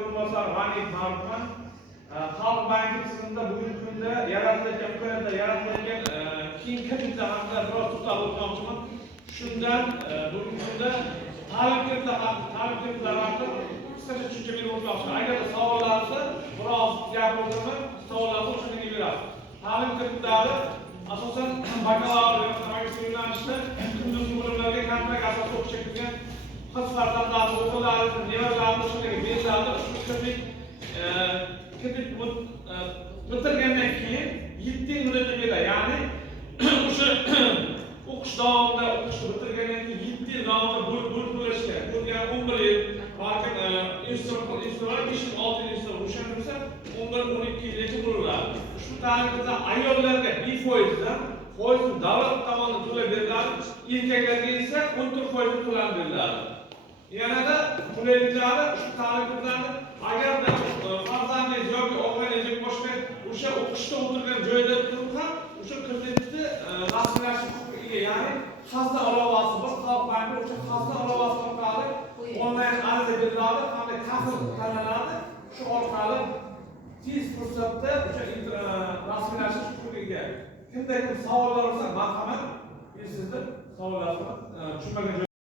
o'rinbosari G'aniyev Ma'rufman. Xalq banki tizimida bugungi kunda yaratilayotgan imkoniyatlar, yaratilayotgan keng kreditlar haqida biroz to'xtalib o'tmoqchiman. Shundan bugungi kunda ta'lim kreditlari haqida qisqacha tushuncha berib o'tmoqchiman. Agar savollaringiz biroz gap o'rtaman, savollaringizni o'shanga berasiz. Ta'lim kreditlari asosan bakalavriat va magistr yo'nalishida kunduzgi bilimlarga kontrakt asosida o'qishga kirgan qiz farzandlarni o'g'illarni, nevaralarini shunday beriladi. Shu kredit bitirgandan keyin 7 yil muddatga beradi. Ya'ni o'sha o'qish davomida o'qishni bitirgandan keyin 7 yil davomida bo'lib to'lash kerak. Bu ya'ni 11 yil balki institutlar 5 yil, 6 yil institutlar o'shan bo'lsa 11-12 yilgacha bo'laveradi. Shu ta'limda ayollarga 1% dan foizni davlat tomonidan to'lab beriladi, erkaklarga esa 14% to'lab beriladi. Yanada qulayliklari shu ta'limlarni agarda farzandingiz yoki o'g'lingiz yoki boshqa o'sha o'qishda o'tirgan joyda turib ham o'sha kreditni rasmiylashtirish huquqiga, ya'ni xazna ilovasi, biz Xalq banki o'sha xazna ilovasi orqali onlayn ariza beriladi hamda kafil tanlanadi. Shu orqali tez fursatda o'sha rasmiylashtirish huquqiga. Kimda kim savollar bo'lsa marhamat, sizlar savollarni tushunmagan